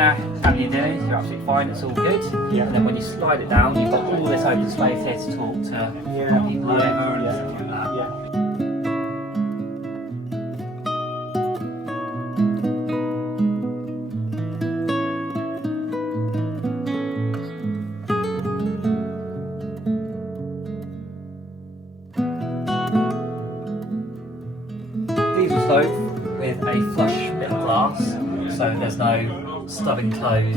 now having your dinner, you're absolutely fine, it's all good. Yeah. And then when you slide it down, you've got all this open space here to talk to people over and stuff like that. Yeah. Diesel stove with a flush bit of glass, so there's no stubbing toes.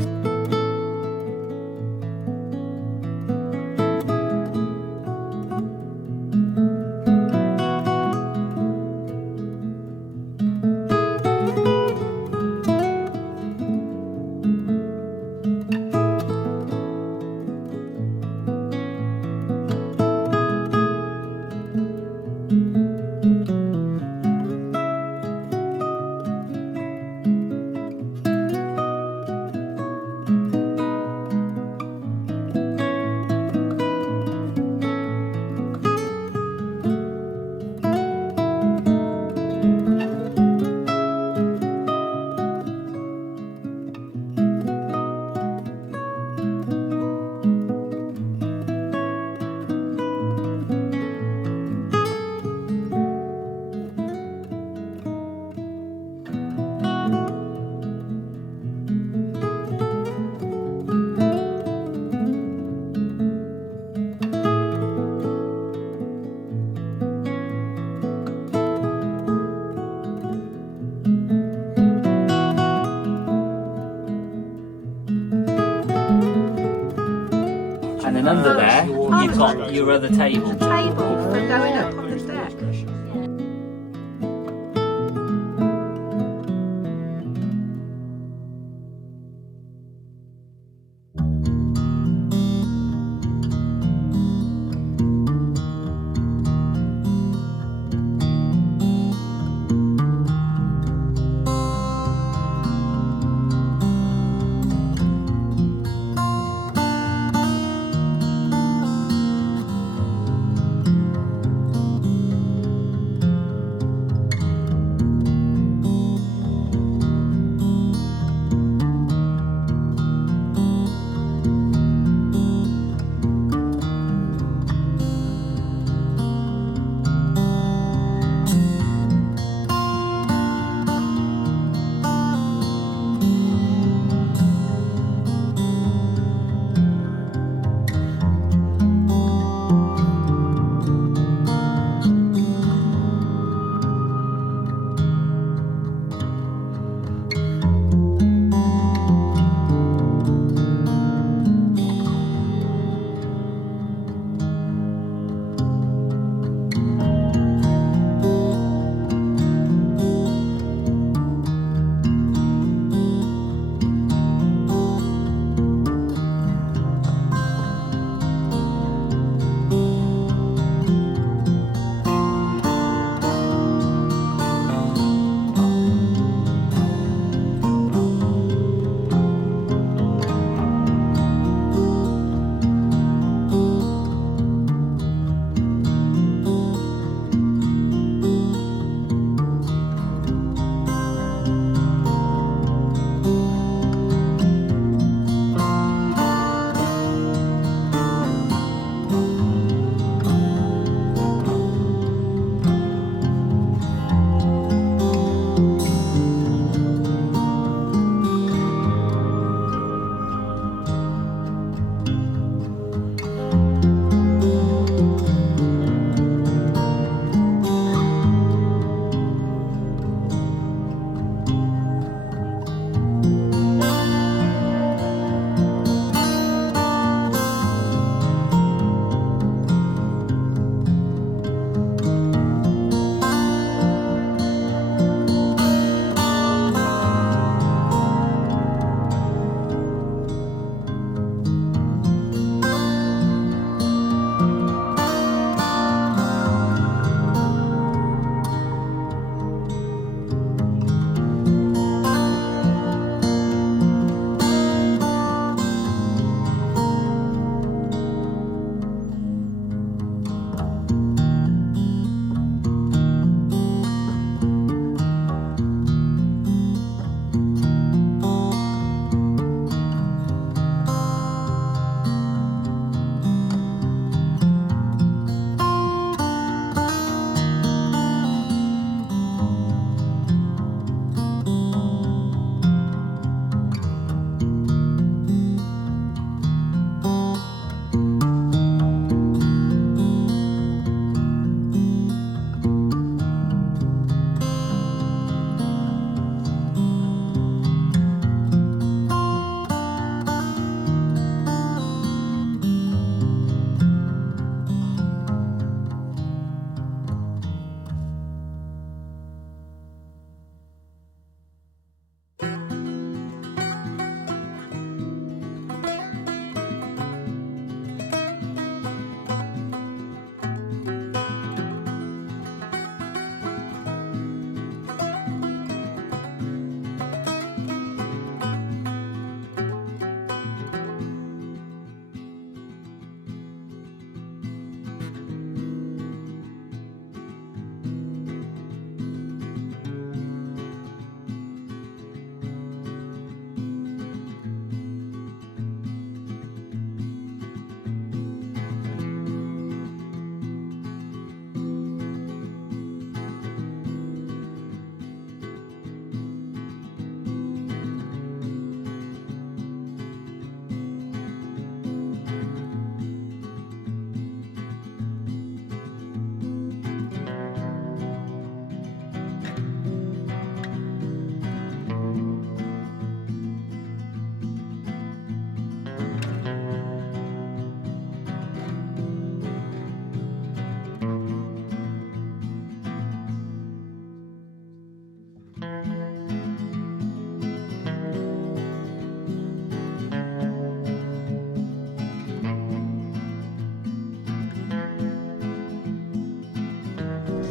And then under there, you've got your other table. The table for going up on the deck.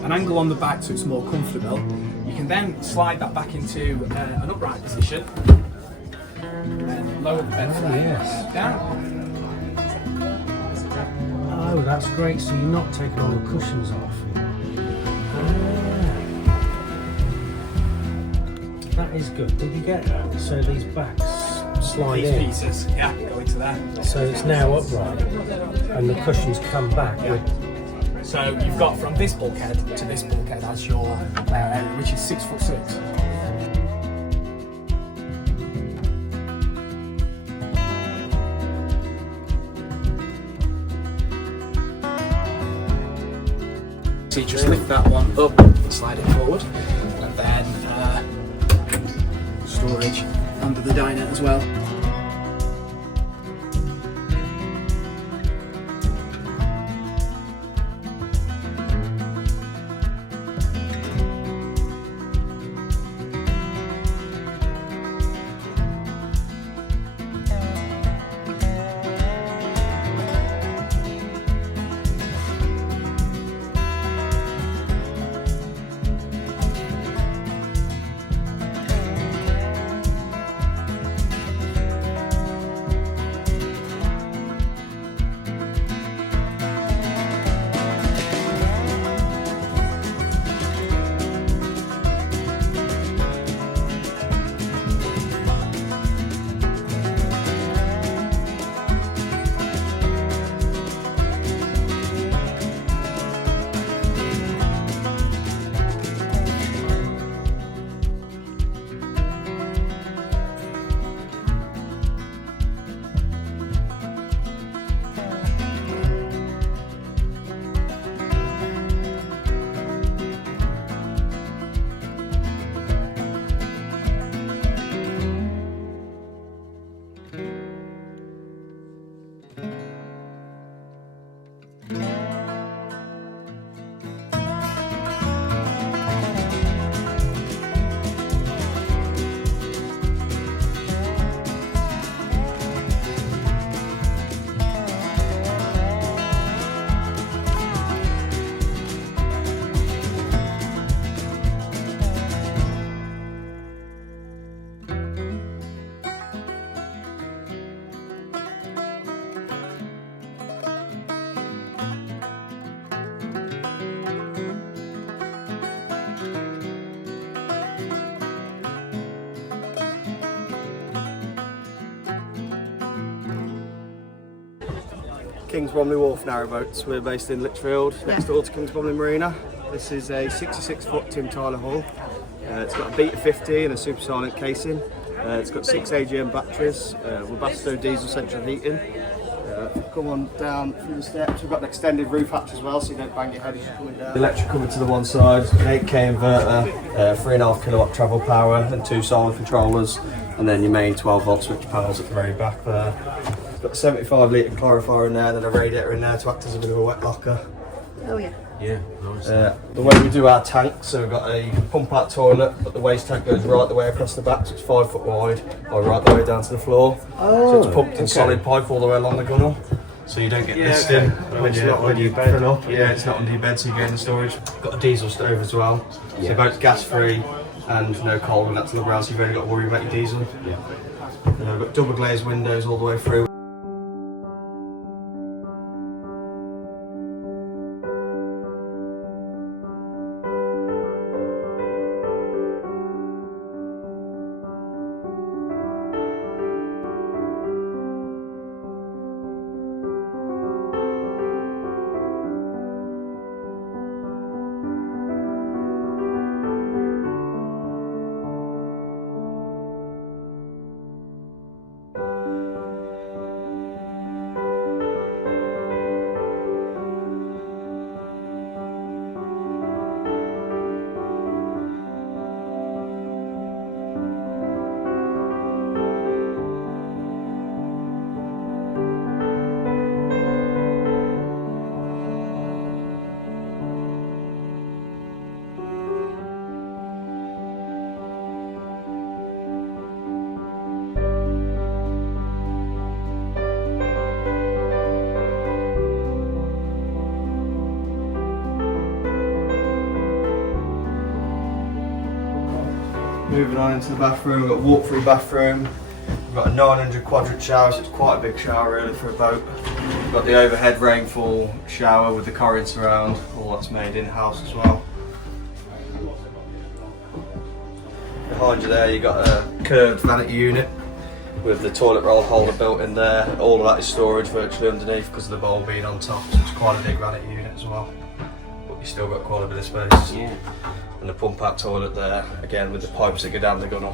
an angle on the back so it's more comfortable. You can then slide that back into an upright position and lower the bed frame down. Oh, that's great. So you're not taking all the cushions off. That is good. Did you get that? So these backs slide These in. pieces, yeah, go into there. So it's now upright, and the cushions come back. Yeah. So you've got from this bulkhead to this bulkhead as your area, which is 6'6". So you just lift that one up, slide it forward, and then storage under the diner as well. Kings Bromley Wharf Narrowboats. We're based in Lichfield, next door to Kings Bromley Marina. This is a 66-foot Tim Tyler hull. It's got a Beta 50 and a supersonic casing. It's got 6 AGM batteries, Webasto diesel central heating. Come on down through the steps. We've got an extended roof hatch as well, so you don't bang your head as you're coming down. Electric cover to the one side, an 8K inverter, 3.5 kilowatt travel power, and 2 solar controllers, and then your main 12 volt switch panels at the very back there. It's got a 75 litre clarifier in there, and then a radiator in there to act as a bit of a wet locker. Oh yeah. Yeah, nice. The way we do our tank, so we've got a pump out toilet, but the waste tank goes right the way across the back, so it's 5 foot wide, or right the way down to the floor. So it's pumped in solid pipe all the way along the gunnel, so you don't get misting when you fill up. Yeah, it's not under your bed, so you get in the storage. Got a diesel stove as well, so both gas free and no coal when that's to look around, so you've only got to worry about your diesel. We've got double glazed windows all the way through. Moving on into the bathroom, we've got a walk-through bathroom. We've got a 900 quadrant shower, so it's quite a big shower really for a boat. We've got the overhead rainfall shower with the Corrigan surround, all that's made in-house as well. Behind you there, you've got a curved vanity unit with the toilet roll holder built in there. All of that is storage virtually underneath because of the bowl being on top, so it's quite a big vanity unit as well. But you still got quite a bit of space. Yeah. And the pump out toilet there, again with the pipes that go down the gunnel.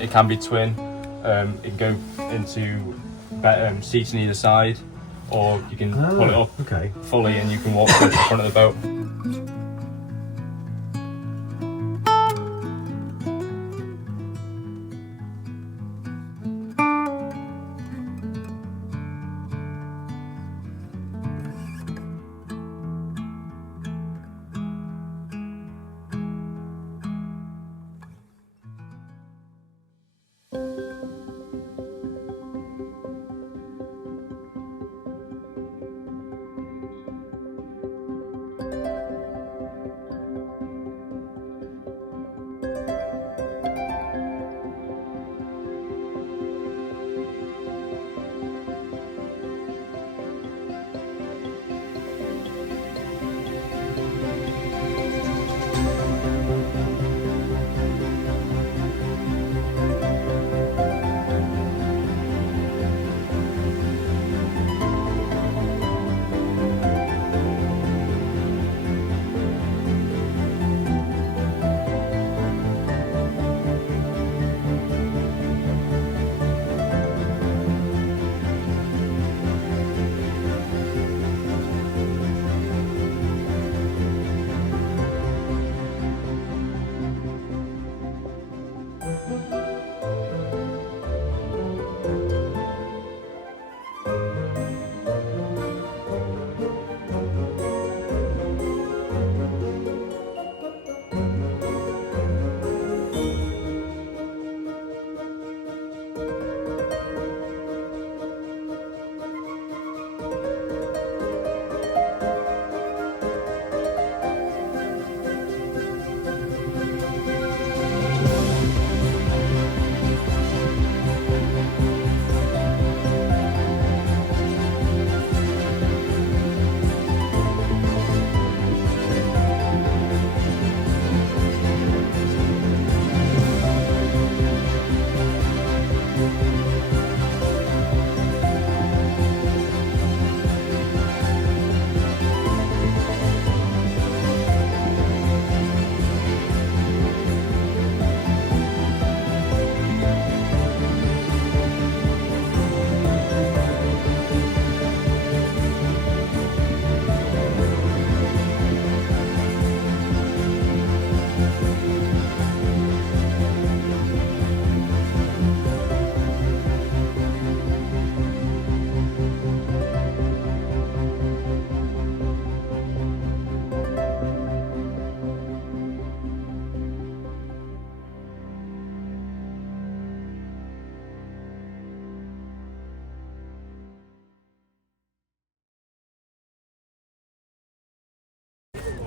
It can be twin. It can go into seats on either side, or you can pull it up Okay. fully and you can walk to the front of the boat.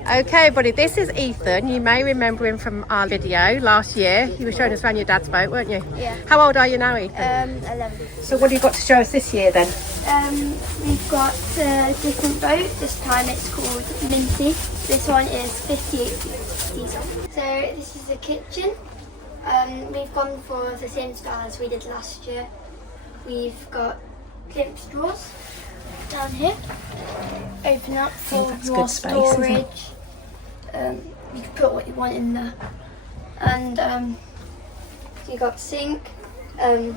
Okay, buddy, this is Ethan. You may remember him from our video last year. You were showing us around your dad's boat, weren't you? Yeah. How old are you now, Ethan? 11. So what have you got to show us this year then? We've got a different boat. This time it's called Minty. This one is 58 diesel. So this is the kitchen. We've gone for the same style as we did last year. We've got glimpse drawers down here. Open up for that's your good space, isn't it? storage. You can put what you want in there. And you got sink.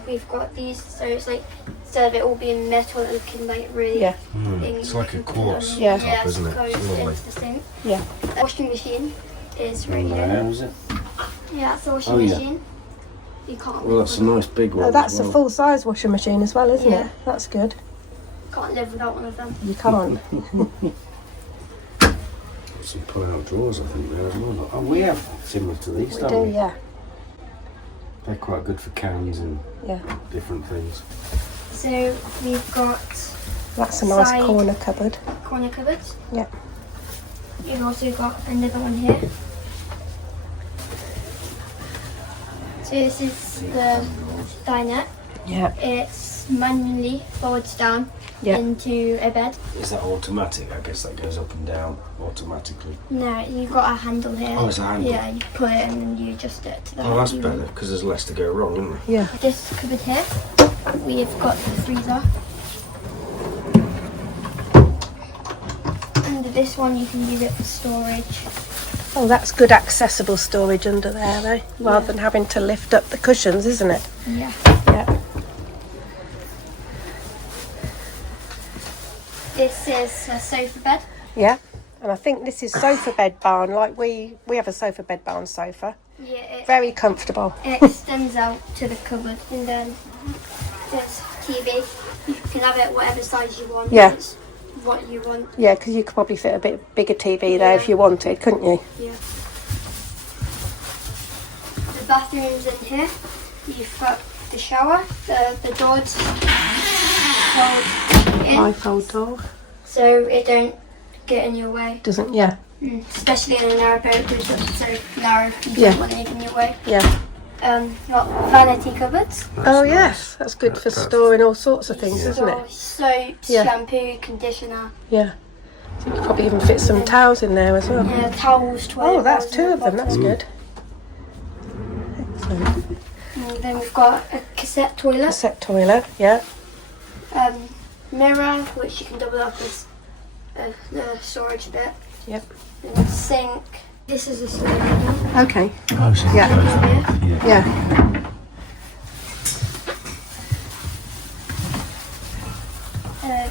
We've got these, so it's like instead of it all being metal, it can like really. Yeah. It's like a quartz Yeah. top, isn't it? It's lovely. Into the sink. Yeah. Washing machine is right here. How's it? Yeah, that's the washing Oh, yeah. machine. You can't. Well, that's a live nice big one. Oh, that's as a well. full-size washing machine as well, isn't Yeah. it? That's good. Can't live without one of them. You can't. Some pull-out drawers, I think, there as well. Oh, we have similar to these, We don't do, we? yeah. They're quite good for cans and Yeah. different things. So we've got That's a nice Side. corner cupboard. corner cupboards. Yeah. You've also got another one here. So this is the dinette. Yeah. It's manually folds down Yeah. into a bed. Is that automatic? I guess that goes up and down automatically. No, you've got a handle here. Oh, it's a handle. Yeah, you pull it and then you adjust it to the Oh, that's handle. better, because there's less to go wrong, isn't there? Yeah. This cupboard here, we've got the freezer. Under this one, you can use it for storage. Oh, that's good accessible storage under there, though, rather than having to lift up the cushions, isn't it? Yeah. Yeah. This is a sofa bed. Yeah. And I think this is sofa bed barn, like we have a sofa bed barn sofa. Yeah, it Very comfortable. extends out to the cupboard, and then there's TV. You can have it whatever size you want. Yeah. It's what you want. Yeah, because you could probably fit a bit bigger TV there if you wanted, couldn't you? Yeah. The bathroom's in here. You've got the shower. The doors fold in, Bifold door. so it don't get in your way. Doesn't, yeah. Especially in a narrow boat because it's so narrow. You Yeah. don't want anything in your way. Yeah. Got vanity cupboards. Oh, yes. That's good for storing all sorts of things, isn't it? Soaps, Yeah. shampoo, conditioner, Yeah. So you could probably even fit some towels in there as well. towels, toilet Oh, that's rolls two in of the them. That's bottom. good. Excellent. And then we've got a cassette toilet, Set toilet. Yeah. mirror, which you can double up as the storage bit. Yep. And a sink. This is a sink. Okay. Oh, so Yeah. Yeah.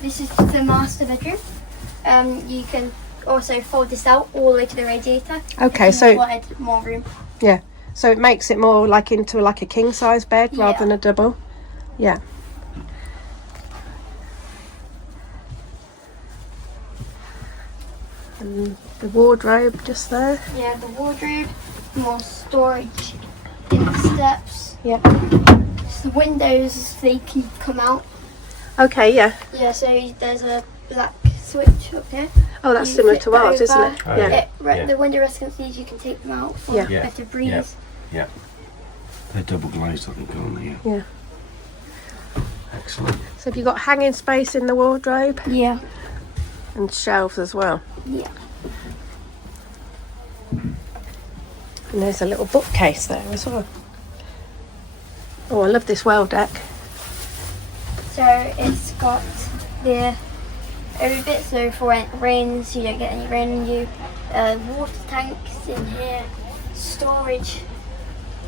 This is the master bedroom. You can also fold this out all the way to the radiator. Okay. If you So wanted more room. yeah. So it makes it more like into like a king size bed rather Yeah. than a double. Yeah. And the wardrobe just there. Yeah, the wardrobe, more storage in the steps. Yeah. The windows, they can come out. Okay. Yeah. Yeah, so there's a black switch up here. Oh, that's You similar flip to ours, isn't over. it? Oh, Yeah. Yeah. The window rest sleeves, you can take them out for Yeah. Yeah. better breeze. Yeah. they're double glazed, I think, aren't they? Yeah. Excellent. So have you got hanging space in the wardrobe Yeah. and shelves as well? Yeah. And there's a little bookcase there as well. Oh, I love this well deck. So it's got the every bit, so for when it rains, you don't get any rain on you. Water tanks in here, storage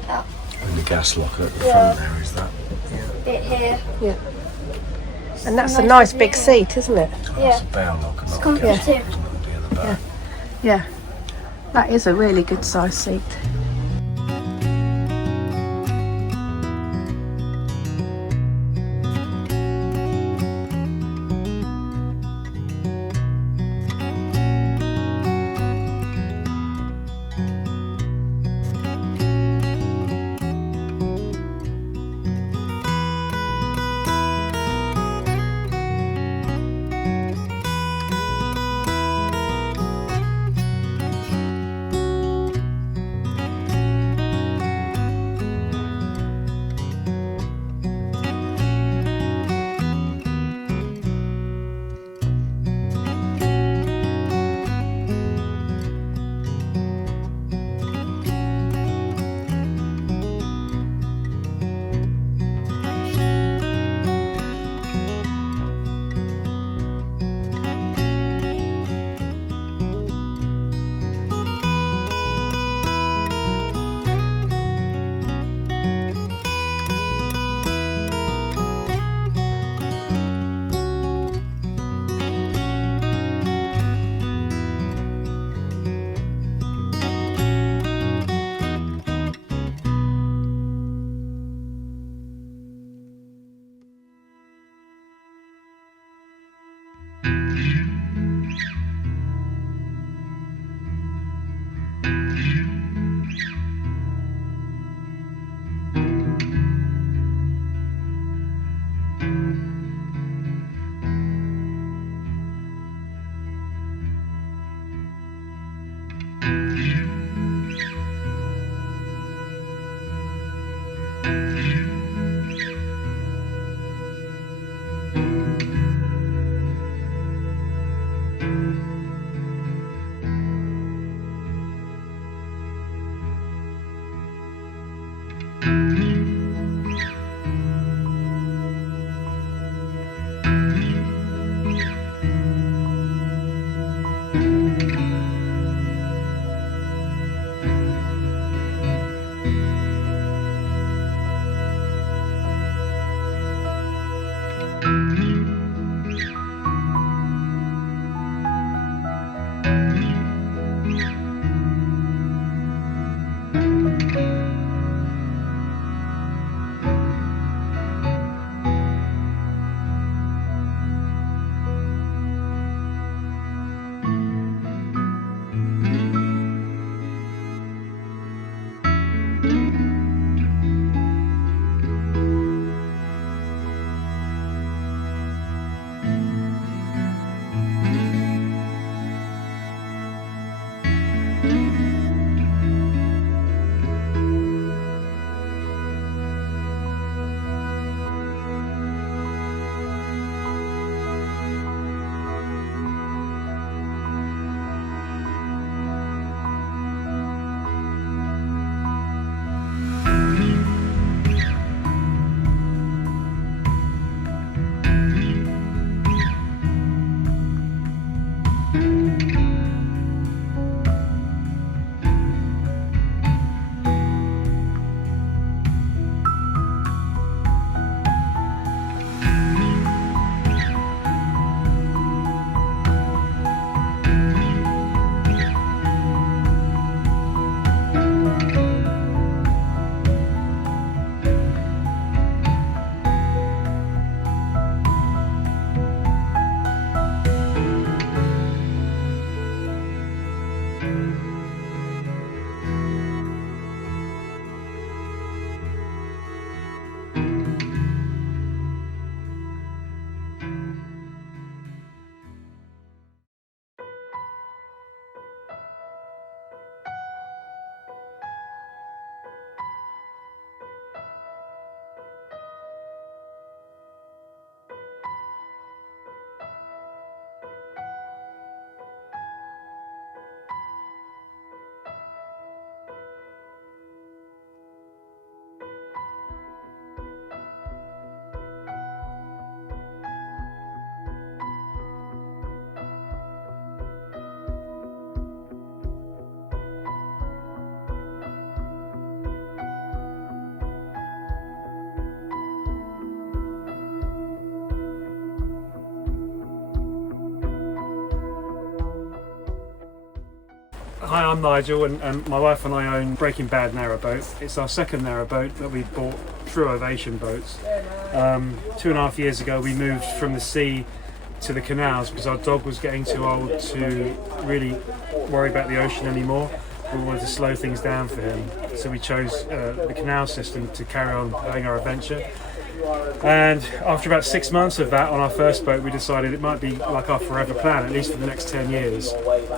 And the gas locker at the Yeah. front there, is that? bit here. Yeah. And that's a nice big seat, isn't it? Yeah. It's a bow locker, not a comfy gas too. locker, isn't it, at the other back? Yeah. That is a really good size seat. Hi, I'm Nigel, and my wife and I own Breaking Bad Narrowboat. It's our second narrowboat that we bought through Ovation boats. 2.5 years ago, we moved from the sea to the canals because our dog was getting too old to really worry about the ocean anymore. We wanted to slow things down for him, so we chose the canal system to carry on having our adventure. And after about 6 months of that on our first boat, we decided it might be like our forever plan, at least for the next 10 years.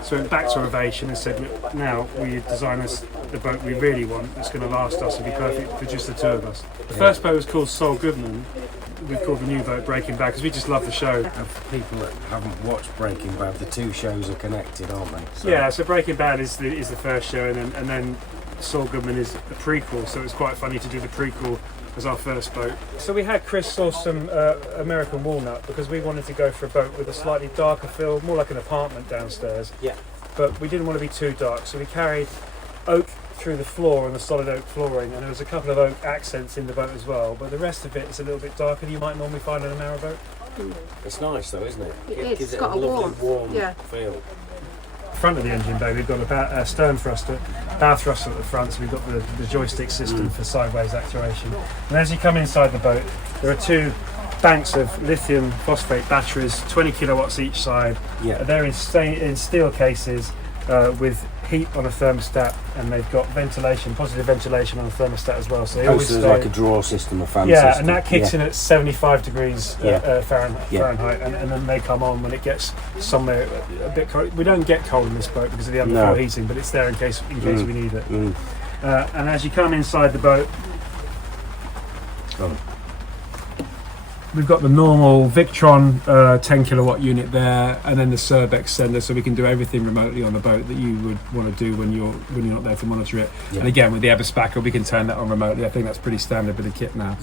So we went back to Ovation and said, look, now we design us the boat we really want, that's going to last us and be perfect for just the two of us. The first boat was called Sol Goodman. We've called the new boat Breaking Bad because we just love the show. And for people that haven't watched Breaking Bad, the two shows are connected, aren't they? So. Yeah, so Breaking Bad is the first show, and then Sol Goodman is the prequel, so it's quite funny to do the prequel as our first boat. So we had Chris source some American walnut because we wanted to go for a boat with a slightly darker feel, more like an apartment downstairs. Yeah. But we didn't want to be too dark, so we carried oak through the floor and the solid oak flooring, and there was a couple of oak accents in the boat as well, but the rest of it is a little bit darker than you might normally find on a narrowboat. It's nice though, isn't it? It is. Gives It's got a lovely warm, feel. Front of the engine bay, we've got a stern thruster, bow thruster at the front, so we've got the joystick system for sideways actuation. And as you come inside the boat, there are two banks of lithium phosphate batteries, 20 kilowatts each side. Yeah. They're in steel cases with heat on a thermostat, and they've got ventilation, positive ventilation on a thermostat as well. So they always There's stay, like a drawer system, a fan yeah, system. and that kicks in at 75 degrees Fahrenheit, and then they come on when it gets somewhere a bit cold. We don't get cold in this boat because of the underfloor heating, but it's there in case we need it. And as you come inside the boat, we've got the normal Victron 10 kilowatt unit there, and then the Cerbex sender, so we can do everything remotely on the boat that you would want to do when you're not there to monitor it. And again, with the Eberspacher, we can turn that on remotely. I think that's pretty standard with the kit now.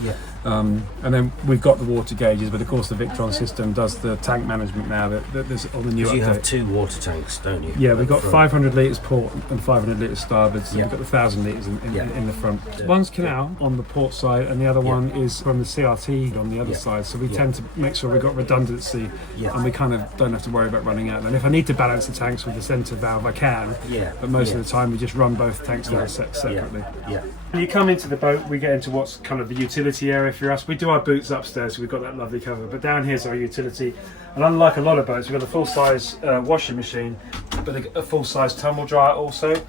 And then we've got the water gauges, but of course the Victron system does the tank management now. That there's all the new. You have two water tanks, don't you? Yeah, we've got 500 litres port and 500 litres starboard, so we've got the 1,000 litres in the front. One's Canal on the port side, and the other one is from the CRT on the other side. So we tend to make sure we've got redundancy, and we kind of don't have to worry about running out. And if I need to balance the tanks with the centre valve, I can. But most of the time, we just run both tanks down separately. When you come into the boat, we get into what's kind of the utility area for us. We do our boots upstairs, so we've got that lovely cover. But down here's our utility. And unlike a lot of boats, we've got a full-size washing machine, but a full-size tumble dryer also.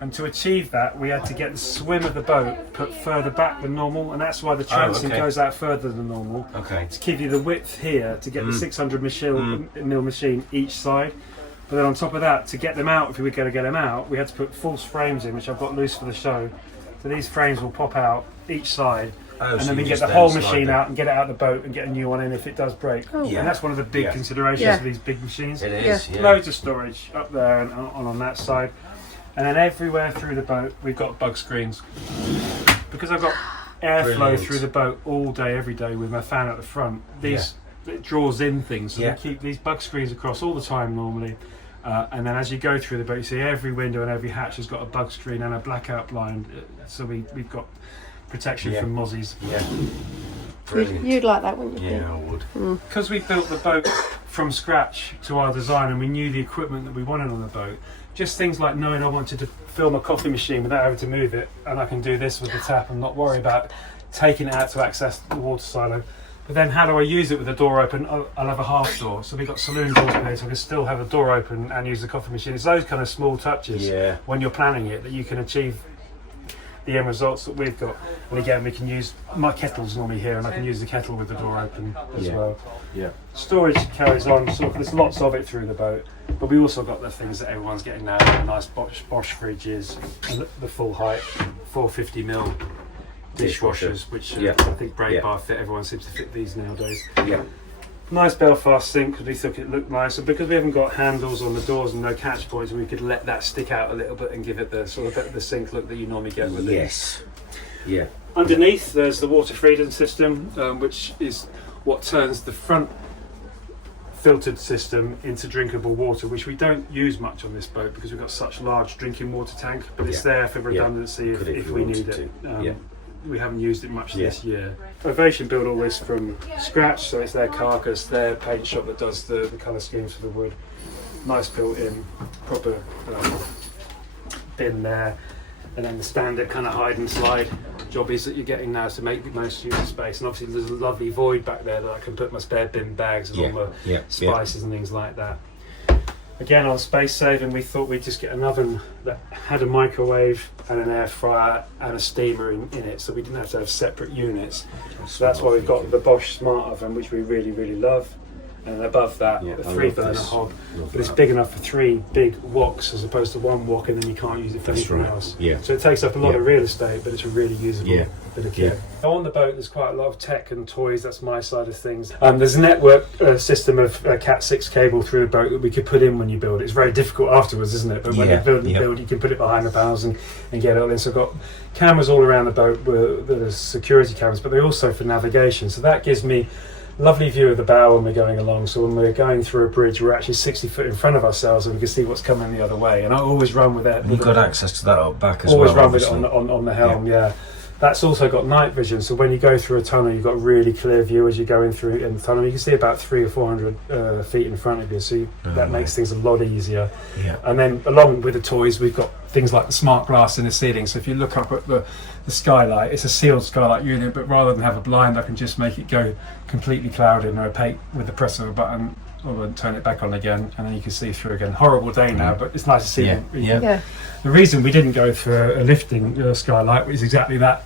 And to achieve that, we had to get the swim of the boat put further back than normal, and that's why the transom goes out further than normal. To give you the width here to get the 600 mil machine each side. But then on top of that, to get them out, if we were going to get them out, we had to put false frames in, which I've got loose for the show. So these frames will pop out each side, and then we get the whole machine out and get it out of the boat and get a new one in if it does break. And that's one of the big considerations for these big machines. It is. Loads of storage up there and on that side. And then everywhere through the boat, we've got bug screens. Because I've got airflow through the boat all day, every day with my fan at the front, it draws in things. So we keep these bug screens across all the time normally. And then as you go through the boat, you see every window and every hatch has got a bug screen and a blackout blind. So we've got protection from mozzies. You'd like that, wouldn't you? Yeah, I would. Because we built the boat from scratch to our design, and we knew the equipment that we wanted on the boat, just things like knowing I wanted to film a coffee machine without having to move it, and I can do this with the tap and not worry about taking it out to access the water silo. But then how do I use it with the door open? I'll have a half door, so we've got saloon doors here, so I can still have the door open and use the coffee machine. It's those kind of small touches when you're planning it that you can achieve the end results that we've got. And again, we can use, my kettle's normally here, and I can use the kettle with the door open as well. Storage carries on, there's lots of it through the boat, but we also got the things that everyone's getting now, the nice Bosch fridges, and the full height 450mm dishwashers, which I think Braidbar fit. Everyone seems to fit these nowadays. Nice Belfast sink because we thought it looked nice, and because we haven't got handles on the doors and no catch points, we could let that stick out a little bit and give it the sort of the sink look that you normally get with these. Underneath there's the water freedom system, which is what turns the front filtered system into drinkable water, which we don't use much on this boat because we've got such large drinking water tank, but it's there for redundancy if we need it. We haven't used it much this year. Ovation built all this from scratch, so it's their carcass, their paint shop that does the colour schemes for the wood. Nice built in, proper bin there, and then the standard kind of hide and slide jobbies that you're getting now to make the most use of space. And obviously there's a lovely void back there that I can put my spare bin bags and all my spices and things like that. Again, on space saving, we thought we'd just get an oven that had a microwave and an air fryer and a steamer in it, so we didn't have to have separate units. So that's why we've got the Bosch Smart Oven, which we really, really love. And above that, a 3-burner hob, but it's big enough for 3 big woks as opposed to 1 wok, and then you can't use it for anything else. So it takes up a lot of real estate, but it's a really usable bit of kit. On the boat, there's quite a lot of tech and toys. That's my side of things. There's a network system of Cat 6 cable through the boat that we could put in when you build it. It's very difficult afterwards, isn't it? But when you build, you can put it behind the panels and get it all in. So I've got cameras all around the boat. There's security cameras, but they're also for navigation. So that gives me lovely view of the bow when we're going along. So when we're going through a bridge, we're actually 60 foot in front of ourselves and we can see what's coming the other way. And I always run with that. You've got access to that up back as always well. Always run with it on the helm, That's also got night vision, so when you go through a tunnel, you've got really clear view as you're going through in the tunnel. You can see about 300 or 400 feet in front of you, so that makes things a lot easier. And then along with the toys, we've got things like the smart glass in the ceiling. So if you look up at the skylight, it's a sealed skylight unit, but rather than have a blind, I can just make it go completely clouded and opaque with the press of a button, or then turn it back on again, and then you can see through again. Horrible day now, but it's nice to see them. The reason we didn't go for a lifting skylight is exactly that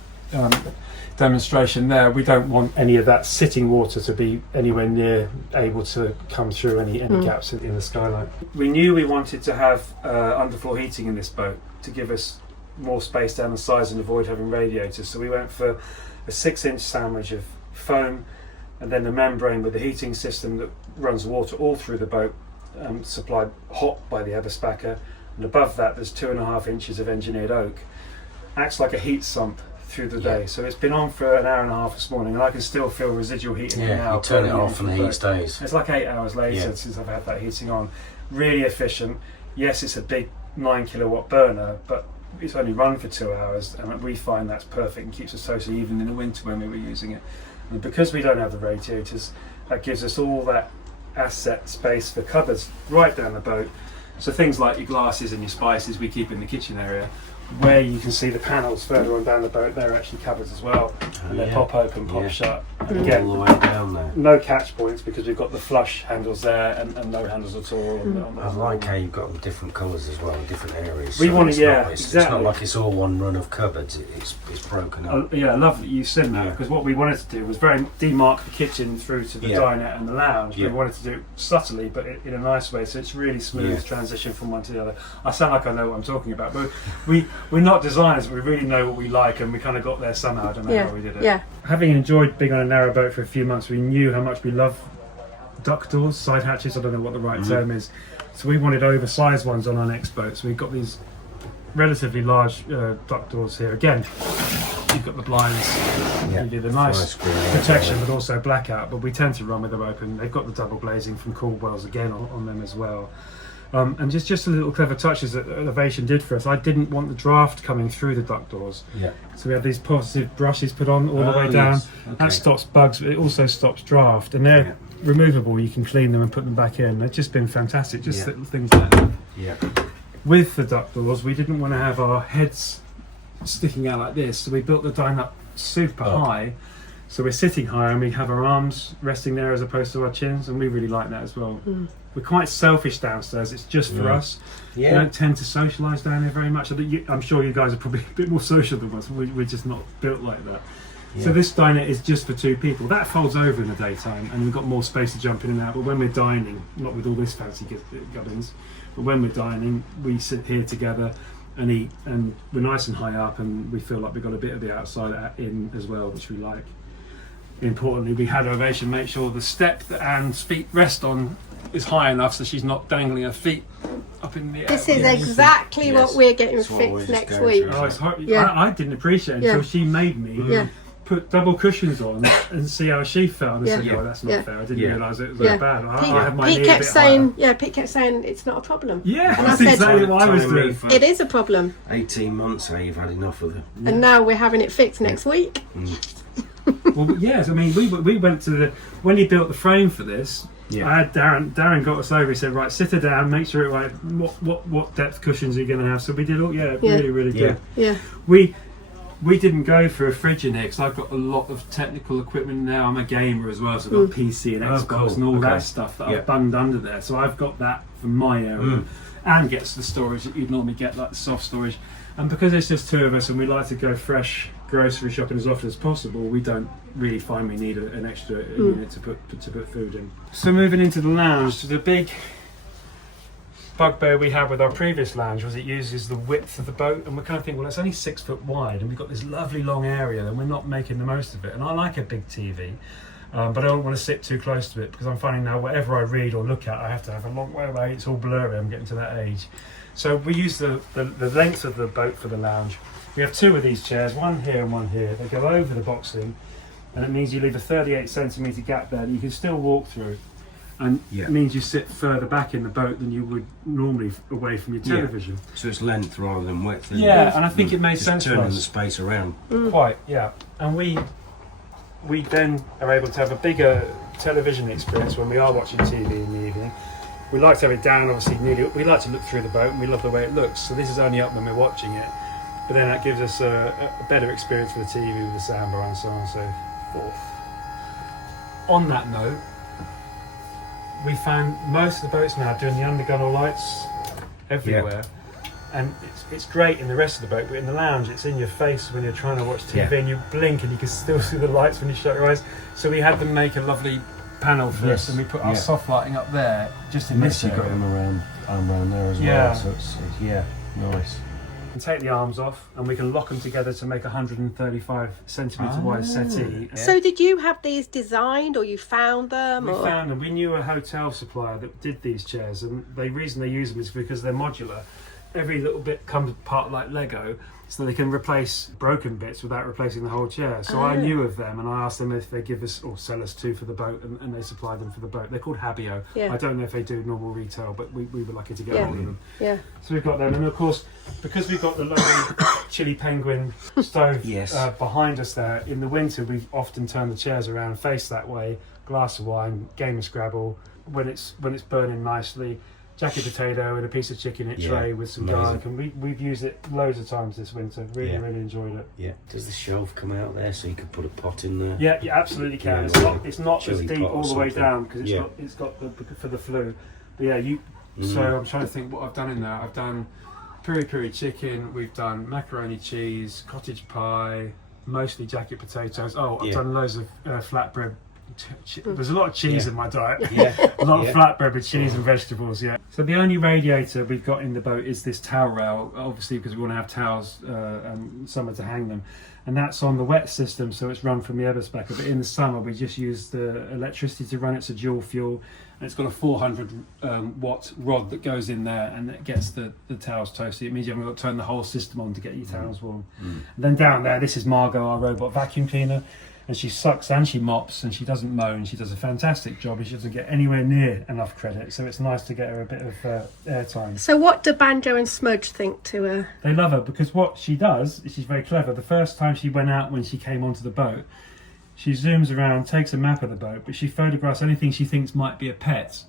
demonstration there. We don't want any of that sitting water to be anywhere near able to come through any gaps in the skylight. We knew we wanted to have underfloor heating in this boat to give us more space down the sides and avoid having radiators, so we went for a 6-inch sandwich of foam and then the membrane with the heating system that runs water all through the boat, supplied hot by the Eberspacher, and above that there's 2.5 inches of engineered oak. Acts like a heat sump through the day. So it's been on for an hour and a half this morning, and I can still feel residual heating now. You turn it off and the heat stays. It's like 8 hours later since I've had that heating on. Really efficient. Yes, it's a big 9 kilowatt burner, but it's only run for 2 hours, and we find that's perfect and keeps us toasty even in the winter when we were using it. And because we don't have the radiators, that gives us all that asset space for cupboards right down the boat. So things like your glasses and your spices we keep in the kitchen area. Where you can see the panels further on down the boat, they're actually cupboards as well. And they pop open, pop shut. And again, all the way down there. No catch points because we've got the flush handles there and no handles at all. I like how you've got them different colours as well in different areas. We want to, exactly. It's not like it's all one run of cupboards. It's broken up. I love that you said that, because what we wanted to do was demark the kitchen through to the diner and the lounge. We wanted to do it subtly, but in a nice way, so it's really smooth transition from one to the other. I sound like I know what I'm talking about, but we're not designers, but we really know what we like, and we kind of got there somehow. I don't know how we did it. Having enjoyed being on a narrowboat for a few months, we knew how much we love duck doors, side hatches, I don't know what the right term is. So we wanted oversized ones on our next boat. So we've got these relatively large duck doors here. Again, you've got the blinds, you do the nice protection, but also blackout, but we tend to run with them open. They've got the double glazing from Caldwell's again on them as well. And just a little clever touches that Ovation did for us. I didn't want the draft coming through the duck doors. So we have these positive brushes put on all the way down. That stops bugs, but it also stops draft. And they're removable. You can clean them and put them back in. They've just been fantastic. Just little things like that. With the duck doors, we didn't want to have our heads sticking out like this. So we built the dine up super high. So we're sitting higher and we have our arms resting there as opposed to our chins, and we really like that as well. We're quite selfish downstairs, it's just for us. We don't tend to socialise down here very much. I'm sure you guys are probably a bit more social than us. We're just not built like that. So this diner is just for 2 people. That folds over in the daytime and we've got more space to jump in and out, but when we're dining, not with all this fancy gubbins, but when we're dining, we sit here together and eat, and we're nice and high up, and we feel like we've got a bit of the outside in as well, which we like. Importantly, we had Ovation make sure the step that Anne's feet rest on is high enough so she's not dangling her feet up in the air. This is exactly what we're getting fixed next week. I didn't appreciate it until she made me put double cushions on and see how she felt. And I said, that's not fair. I didn't realise it was that bad. I had my knee a bit higher. Pete kept saying it's not a problem. Yeah, and that's exactly what I was doing. It is a problem. 18 months now, you've had enough of it. And now we're having it fixed next week. Well, yes, I mean, we went to when he built the frame for this, I had Darren got us over. He said, right, sit her down, make sure it right. What depth cushions are you going to have? So we did all, really good. Yeah. We didn't go for a fridge in here because I've got a lot of technical equipment now. I'm a gamer as well, so I've got PC and Xbox and all that stuff that I've bunged under there. So I've got that for my area and gets the storage that you'd normally get, like the soft storage. And because it's just two of us and we like to go fresh grocery shopping as often as possible, we don't really find we need an extra unit to put food in. So moving into the lounge, the big bugbear we had with our previous lounge was it uses the width of the boat, and we kind of think, well, it's only 6 foot wide and we've got this lovely long area and we're not making the most of it. And I like a big TV, but I don't want to sit too close to it because I'm finding now whatever I read or look at, I have to have a long way away. It's all blurry. I'm getting to that age. So we use the length of the boat for the lounge. We have 2 of these chairs, one here and one here. They go over the boxing, and it means you leave a 38 centimetre gap there that you can still walk through. And it means you sit further back in the boat than you would normally away from your television. So it's length rather than width. And I think it made sense for us. Turning the space around. Quite, yeah. And we then are able to have a bigger television experience when we are watching TV in the evening. We like to have it down, obviously, we like to look through the boat and we love the way it looks. So this is only up when we're watching it. But then that gives us a better experience for the TV with the soundbar and so on and so forth. On that note, we found most of the boats now doing the undergunnel lights everywhere. And it's great in the rest of the boat, but in the lounge it's in your face when you're trying to watch TV and you blink and you can still see the lights when you shut your eyes. So we had them make a lovely panel for us, and we put our soft lighting up there just in this area. Got them around there as well, so it's nice. And take the arms off and we can lock them together to make a 135 centimetre wide settee. So did you have these designed or you found them? We found them. We knew a hotel supplier that did these chairs, and the reason they use them is because they're modular. Every little bit comes apart like Lego, so they can replace broken bits without replacing the whole chair. So I knew of them and I asked them if they give us or sell us 2 for the boat, and they supply them for the boat. They're called Habio. I don't know if they do normal retail, but we were lucky to get hold of them. So we've got them, and of course because we've got the lovely Chili Penguin stove behind us there, in the winter we often turn the chairs around and face that way, glass of wine, game of Scrabble, when it's burning nicely, jacket potato and a piece of chicken in a tray with some garlic, and we've used it loads of times this winter. Really enjoyed it. Yeah. Does the shelf come out there so you could put a pot in there? Yeah, you absolutely can. It's not as deep all the way down because it's got the for the flue. But so I'm trying to think what I've done in there. I've done peri chicken. We've done macaroni cheese, cottage pie, mostly jacket potatoes. I've done loads of flatbread. There's a lot of cheese in my diet. A lot of flatbread with cheese and vegetables. So the only radiator we've got in the boat is this towel rail, obviously because we want to have towels and somewhere to hang them, and that's on the wet system, so it's run from the Eberspacher. But in the summer we just use the electricity to run it. It's a dual fuel, and it's got a 400 watt rod that goes in there and it gets the towels toasty. It means you haven't got to turn the whole system on to get your towels warm. And then down there, this is Margot, our robot vacuum cleaner. And she sucks and she mops and she doesn't moan. She does a fantastic job and she doesn't get anywhere near enough credit. So it's nice to get her a bit of airtime. So what do Banjo and Smudge think to her? They love her because what she does is she's very clever. The first time she went out when she came onto the boat, she zooms around, takes a map of the boat, but she photographs anything she thinks might be a pet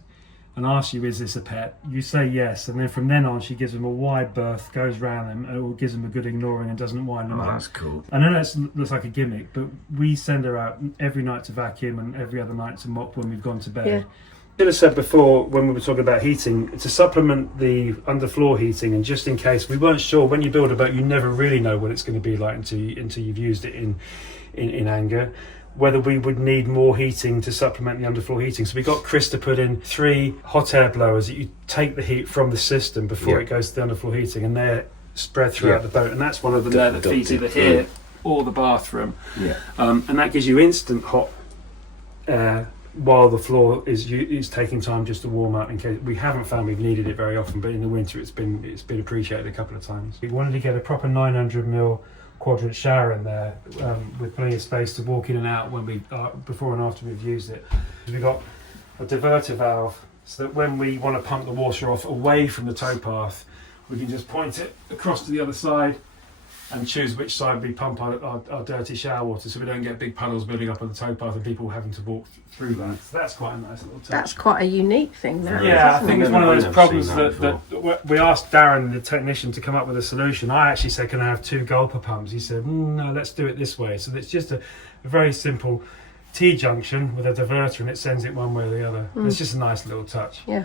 and asks you, is this a pet? You say yes, and then from then on she gives them a wide berth, goes round them, or gives them a good ignoring and doesn't wind them up. That's cool. I know that looks like a gimmick, but we send her out every night to vacuum and every other night to mop when we've gone to bed. I should have said before when we were talking about heating, to supplement the underfloor heating, and just in case, we weren't sure, when you build a boat you never really know what it's going to be like until you've used it in anger, whether we would need more heating to supplement the underfloor heating. So we got Chris to put in 3 hot air blowers that you take the heat from the system before it goes to the underfloor heating, and they're spread throughout the boat, and that's one of them there that feeds either here or the bathroom. And that gives you instant hot air while the floor is taking time just to warm up. In case we haven't found we've needed it very often, but in the winter it's been appreciated a couple of times. We wanted to get a proper 900mm quadrant shower in there with plenty of space to walk in and out when we before and after we've used it. We've got a diverter valve so that when we want to pump the water off away from the towpath, we can just point it across to the other side and choose which side we pump our dirty shower water, so we don't get big puddles building up on the towpath and people having to walk through that. So that's quite a nice little touch. That's quite a unique thing now. Yeah, I think it's one of those I've problems seen that, that we asked Darren, the technician, to come up with a solution. I actually said, can I have 2 gulper pumps? He said, no, let's do it this way. So it's just a very simple T-junction with a diverter, and it sends it one way or the other. It's just a nice little touch. Yeah.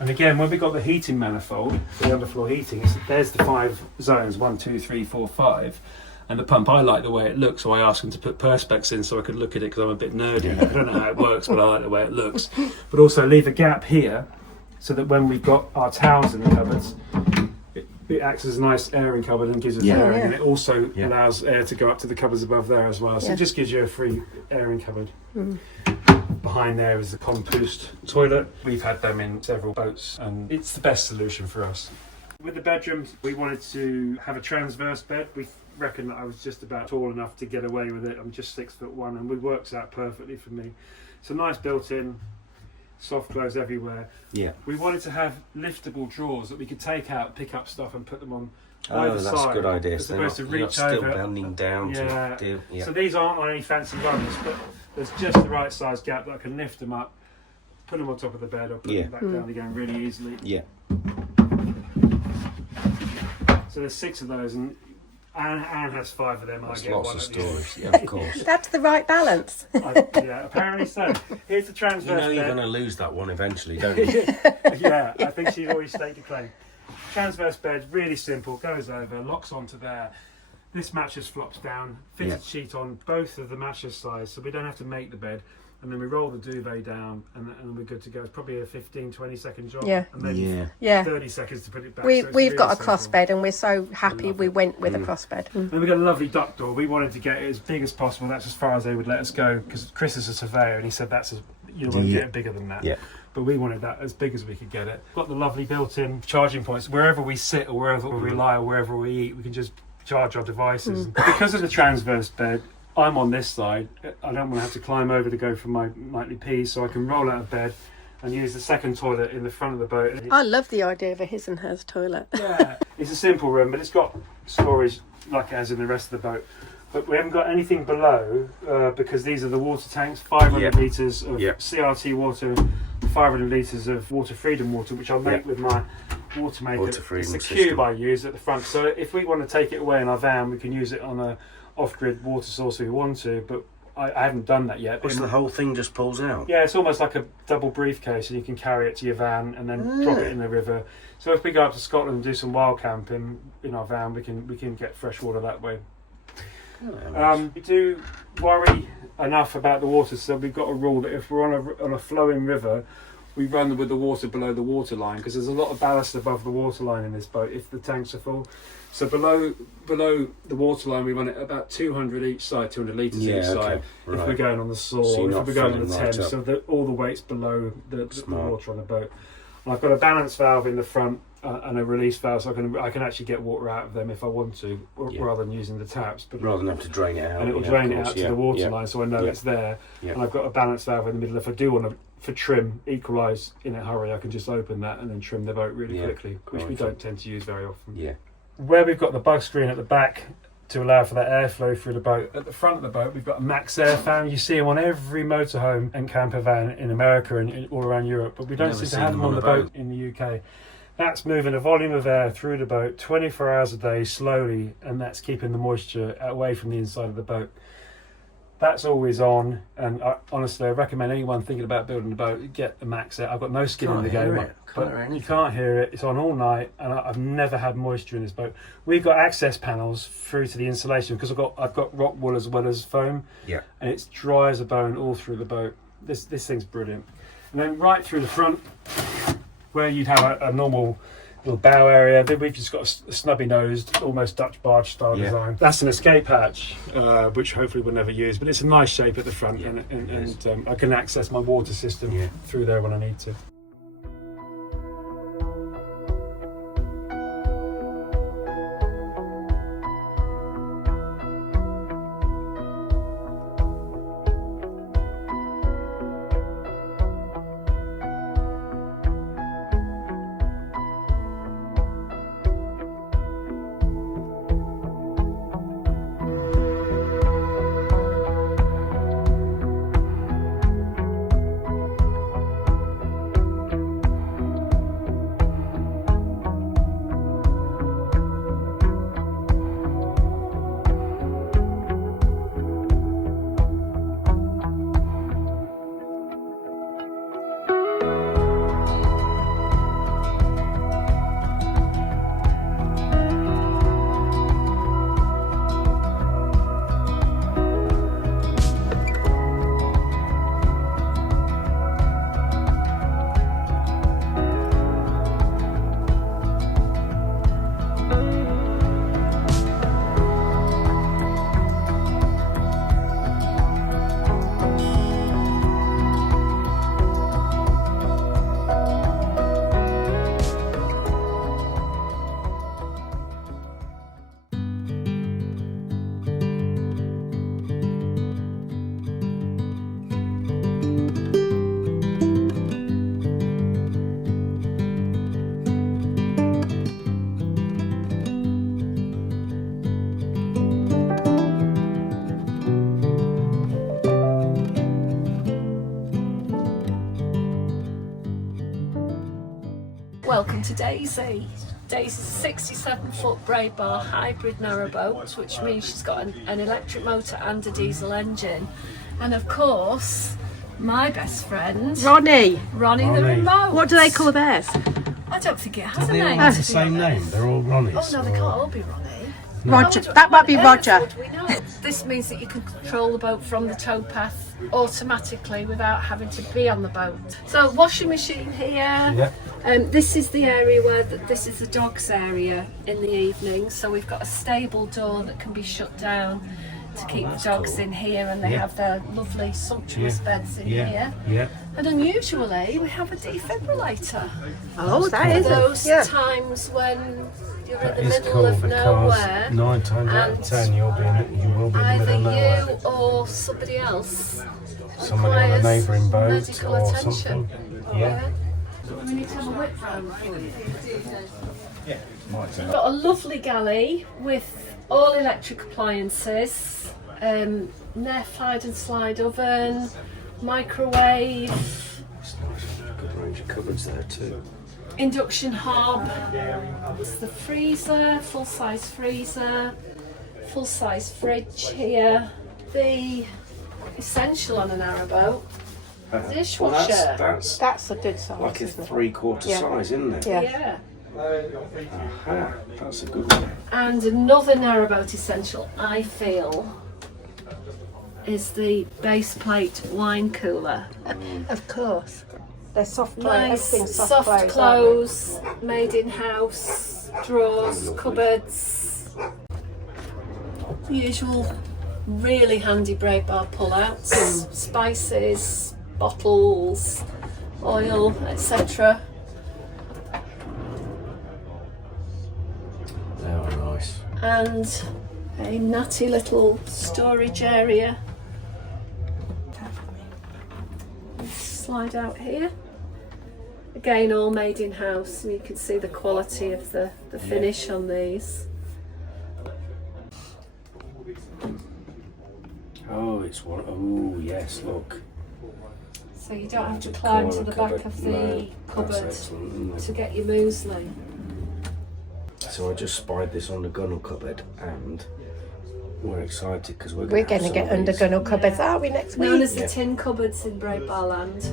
And again, when we got the heating manifold, the underfloor heating, there's the 5 zones, 1, 2, 3, 4, 5. And the pump, I like the way it looks, so I asked him to put perspex in so I could look at it, because I'm a bit nerdy. I don't know how it works, but I like the way it looks. But also leave a gap here, so that when we've got our towels in the cupboards, it acts as a nice airing cupboard and gives us airing, and it also allows air to go up to the cupboards above there as well. So it just gives you a free airing cupboard. Behind there is the compost toilet. We've had them in several boats, and it's the best solution for us. With the bedrooms, we wanted to have a transverse bed. We reckon that I was just about tall enough to get away with it. I'm just 6'1", and it works out perfectly for me. It's a nice built-in, soft close everywhere. Yeah. We wanted to have liftable drawers that we could take out, pick up stuff and put them on Oh, either that's side. a good idea. As So opposed to you're not reach still over. bending down Yeah. to do. Yeah. So these aren't on any fancy runners, but there's just the right size gap that I can lift them up, put them on top of the bed, or put them back down again really easily. Yeah. So there's 6 of those, and Anne has 5 of them. That's I get lots one of at the end. storage. Yeah, of course. That's the right balance. Yeah, apparently so. Here's the transverse You know you're bed. going to lose that one eventually, don't you? Yeah, I think she's always stated a claim. Transverse bed, really simple, goes over, locks onto there. This mattress flops down, fitted sheet on both of the mattress sides, so we don't have to make the bed. And then we roll the duvet down, and we're good to go. It's probably a 15-20 second job, Yeah. and then Yeah. 30 seconds to put it back. We've so it's got really a simple. cross bed, and we're so happy we went with a cross bed. And we've got a lovely duck door. We wanted to get it as big as possible. That's as far as they would let us go, because Chris is a surveyor, and he said you want to get it bigger than that. Yeah. But we wanted that as big as we could get it. Got the lovely built-in charging points. Wherever we sit or wherever we lie or wherever we eat, we can just charge our devices. Because of the transverse bed, I'm on this side. I don't want to have to climb over to go for my nightly peas, so I can roll out of bed and use the second toilet in the front of the boat. I love the idea of a his and hers toilet. Yeah, it's a simple room, but it's got storage like it has in the rest of the boat. But we haven't got anything below because these are the water tanks, 500 litres of CRT water, 500 litres of water freedom water, which I'll make with my water maker. Water freedom it's a system. cube I use at the front. So if we want to take it away in our van, we can use it on a off-grid water source if we want to, but I haven't done that yet. So the whole thing just pulls out? Yeah, it's almost like a double briefcase, and you can carry it to your van and then drop it in the river. So if we go up to Scotland and do some wild camping in our van, we can get fresh water that way. We do worry enough about the water, so we've got a rule that if we're on a flowing river, we run with the water below the water line, because there's a lot of ballast above the water line in this boat if the tanks are full. So below the water line, we run it about 200 each side, 200 litres each side. Right. If we're going on the Soar, So you're if not we're going on the filling right Thames, up. so that all the weight's below the Smart. water on the boat. And I've got a balance valve in the front and a release valve, so I can actually get water out of them if I want to, rather than using the taps. But Rather than have to drain it out. and it will yeah, drain of it course, out to the water line, so I know it's there. Yeah. And I've got a balance valve in the middle. If I do want to, for trim, equalise in a hurry, I can just open that and then trim the boat really quickly, which we don't tend to use very often. Yeah. Where we've got the bug screen at the back to allow for that airflow through the boat, at the front of the boat we've got a max air fan. You see them on every motorhome and camper van in America and all around Europe, but we don't Never seem to seen have them them on on the a boat boat. in the UK. That's moving a volume of air through the boat 24 hours a day slowly, and that's keeping the moisture away from the inside of the boat. That's always on, and honestly I recommend anyone thinking about building a boat, get the max air. I've got no skin in the game, but you can't hear it. It's on all night, and I've never had moisture in this boat. We've got access panels through to the insulation because I've got rock wool as well as foam, and it's dry as a bone all through the boat. This thing's brilliant. And then right through the front, where you'd have a normal little bow area, we've just got a snubby nosed, almost Dutch barge style design. That's an escape hatch, which hopefully we'll never use, but it's a nice shape at the front, and I can access my water system through there when I need to. Welcome to Daisy. Daisy's a 67-foot Braidbar hybrid narrowboat, which means she's got an electric motor and a diesel engine. And of course, my best friend, Ronnie. Ronnie the remote. What do they call theirs? I don't think it has a They all name. have to the be same honest. name. They're all Ronnies. Oh no, they can't all be Ronnie. Roger. How That might be on earth Roger. would we know? This means that you can control the boat from the towpath automatically without having to be on the boat. So washing machine here. Yeah. This is the area where this is the dogs area in the evening. So we've got a stable door that can be shut down to keep the dogs cool. in here, and they Yeah. have their lovely sumptuous beds in here. Yeah. And unusually, we have a defibrillator. Oh, that is Those yeah. times when you're in the It's middle cool of because nowhere, 9 times out of and 10 you will be in the either middle of nowhere. you or somebody else Somebody on a requires neighbouring boat medical or attention. something. Yeah. We need to have a whip round for you. We've got a lovely galley with all electric appliances, Nair-fired and slide oven, microwave, Good range of cupboards there too. induction hob. It's the freezer, full-size freezer, full-size fridge here. The essential on a narrowboat, dishwasher. That's a good size. like a isn't it? 3/4 Yeah. size, isn't it? Yeah. Yeah. Aha, that's a good one. And another narrowboat essential, I feel, is the base plate wine cooler. Of course. They're soft clothes. Nice, Everything's soft aren't clothes, made in house, drawers, cupboards. The usual really handy Braidbar pull-outs, spices, bottles, oil, etc. They are nice. And a natty little storage area. Slide out here. Again, all made in house, and you can see the quality of the finish on these. Oh, it's one. Oh, yes, look. So you don't have to It's a climb to corner the back cupboard. of the No, that's cupboard excellent, isn't it? to get your muesli. So I just spied this on the gunnel cupboard and we're excited because we're We're going going to get under gunnel cupboards, aren't we, next Known week? as the tin cupboards in Braidbar land.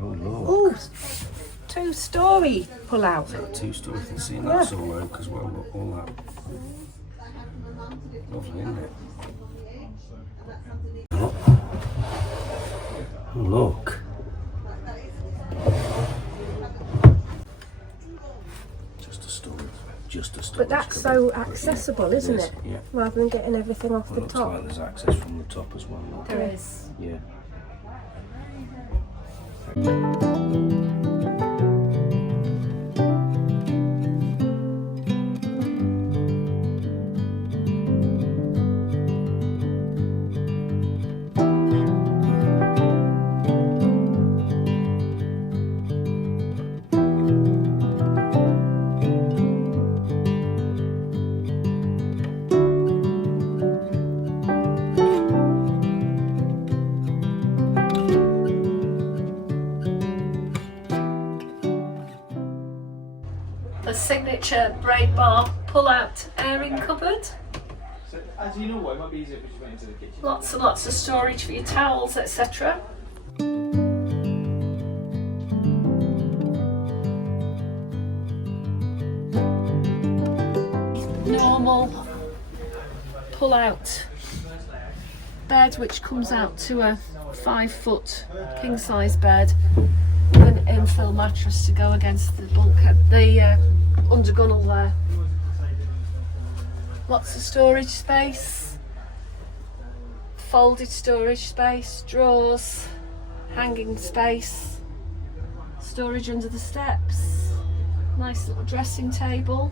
Oh, look. Ooh, 2-story pull-out. 2-story, you can see that's all oak as well. Look, all that. Lovely, isn't it? Oh, look. Just a storage. Just a storage. But that's cupboard. so accessible, isn't it? Yeah. Rather than getting everything off Well, the looks top. like there's access from the top as well. Look. There is. Yeah. The signature Braidbar pull-out airing cupboard. As you know, it might be easier if we just went into the kitchen. Lots and lots of storage for your towels, etc. Normal pull-out bed, which comes out to a 5-foot king-size bed with an infill mattress to go against the bulkhead, the undergunnel there. Lots of storage space, folded storage space, drawers, hanging space, storage under the steps, nice little dressing table.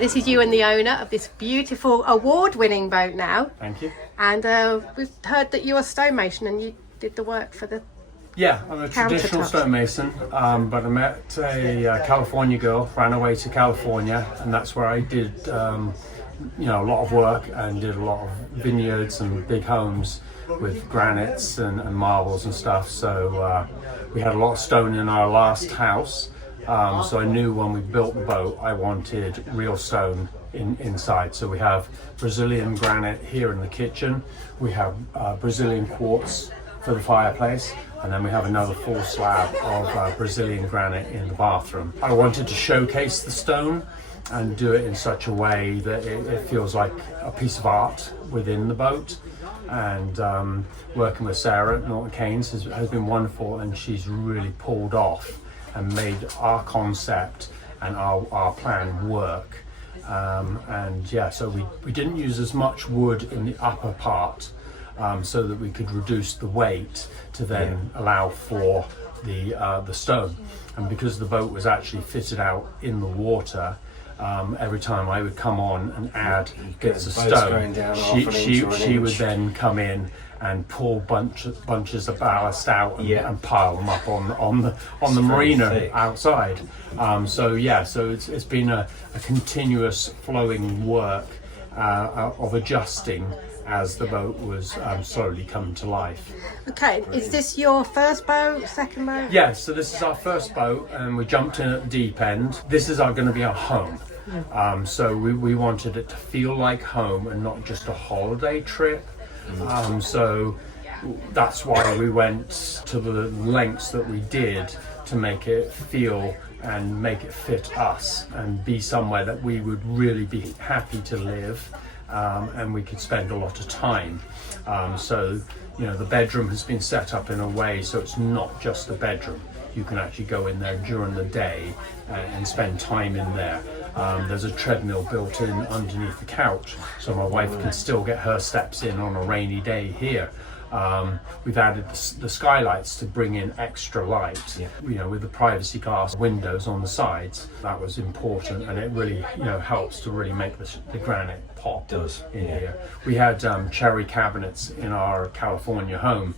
This is you and the owner of this beautiful award-winning boat now. Thank you. And we've heard that you're a stonemason and you did the work for the... Yeah, I'm a traditional Countertops. stonemason, but I met a California girl, ran away to California, and that's where I did you know, a lot of work and did a lot of vineyards and big homes with granites and marbles and stuff. So we had a lot of stone in our last house. So I knew when we built the boat, I wanted real stone inside. So we have Brazilian granite here in the kitchen. We have Brazilian quartz for the fireplace. And then we have another full slab of Brazilian granite in the bathroom. I wanted to showcase the stone and do it in such a way that it feels like a piece of art within the boat. And working with Sarah at Norton has been wonderful, and she's really pulled off and made our concept and our plan work. And yeah, so we didn't use as much wood in the upper part so that we could reduce the weight to then allow for the stone. And because the boat was actually fitted out in the water, every time I would come on and add bits of stone, she would then come in and pull bunches of ballast out and pile them up on the marina outside. So yeah, so it's been a continuous flowing work of adjusting as the boat was slowly coming to life. Okay, is this your first boat, second boat? Yeah, so this is our first boat, and we jumped in at the deep end. This is going to be our home. So we wanted it to feel like home and not just a holiday trip. So that's why we went to the lengths that we did to make it feel and make it fit us and be somewhere that we would really be happy to live, and we could spend a lot of time. So, you know, the bedroom has been set up in a way so it's not just a bedroom. You can actually go in there during the day and spend time in there. There's a treadmill built in underneath the couch, so my wife can still get her steps in on a rainy day here. We've added the skylights to bring in extra light. You know, with the privacy glass windows on the sides, that was important, and it really, you know, helps to really make the granite pop. In here. We had cherry cabinets in our California home,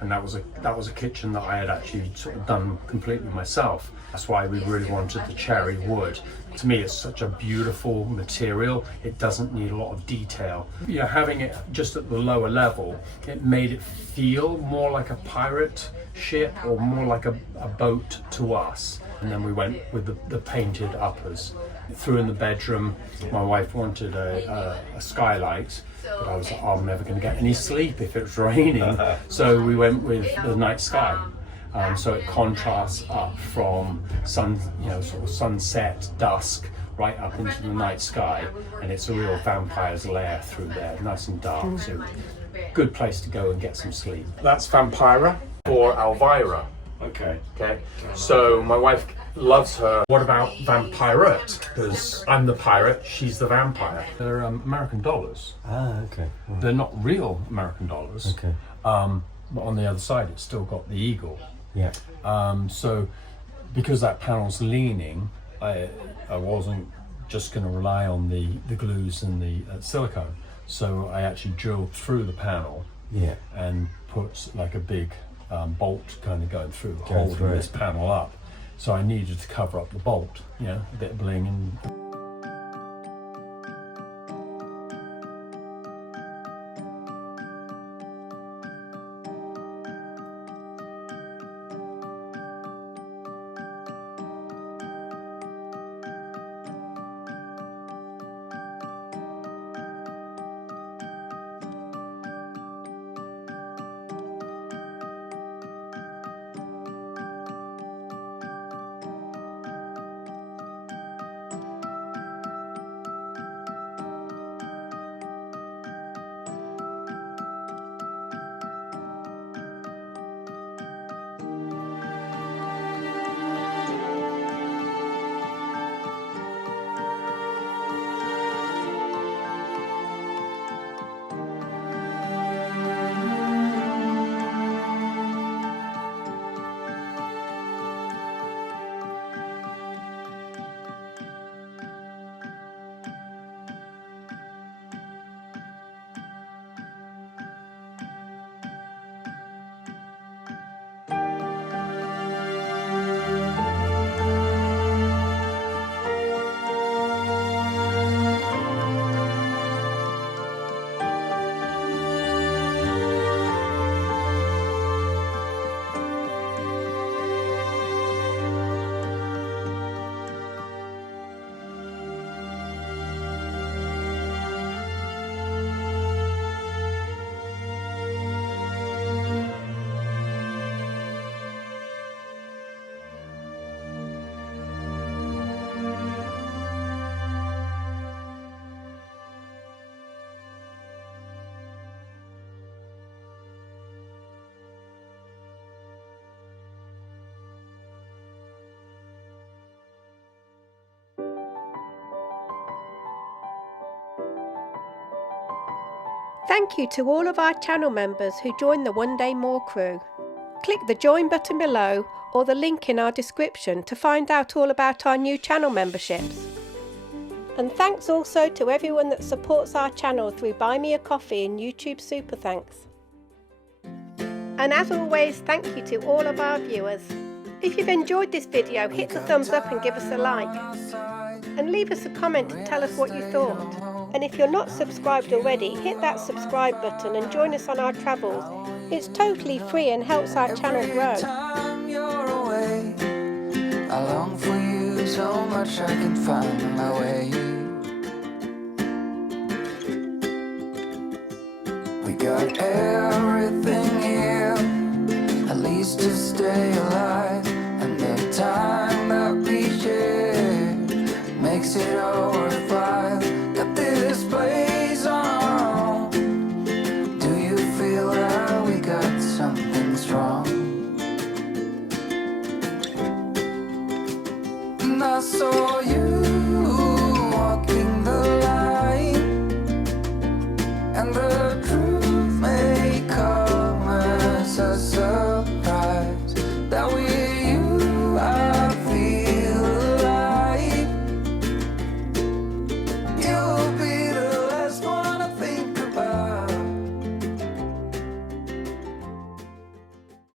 and that was a kitchen that I had actually sort of done completely myself. That's why we really wanted the cherry wood. To me, it's such a beautiful material. It doesn't need a lot of detail. You know, having it just at the lower level, it made it feel more like a pirate ship or more like a boat to us. And then we went with the painted uppers. Through in the bedroom, my wife wanted a skylight, but I was like, I'm never going to get any sleep if it's raining. So we went with the night sky. So it contrasts up from sun, you know, sort of sunset, dusk, right up into the night sky, and it's a real vampire's lair through there, nice and dark. So good place to go and get some sleep. That's Vampira or Elvira. Okay. So my wife loves her. What about Vampirate? Because I'm the pirate, she's the vampire. They're American dollars. Okay. They're not real American dollars. Okay. But on the other side, it's still got the eagle. Yeah. So because that panel's leaning, I wasn't just going to rely on the glues and the silicone. So I actually drilled through the panel and put like a big bolt kind of going through, holding this panel up. So I needed to cover up the bolt, you know, a bit of bling and... Thank you to all of our channel members who joined the One Day More crew. Click the join button below or the link in our description to find out all about our new channel memberships. And thanks also to everyone that supports our channel through Buy Me a Coffee and YouTube Super Thanks. And as always, thank you to all of our viewers. If you've enjoyed this video, hit the thumbs up and give us a like. And leave us a comment and tell us what you thought. And if you're not subscribed already, hit that subscribe button and join us on our travels. It's totally free and helps our channel grow. I long for you so much I can find my way. We got everything here, at least to stay alive. And the time that we share makes it all worthwhile. Got this place on our own. Do you feel that we got something strong? And I saw you walking the line, and the truth may come.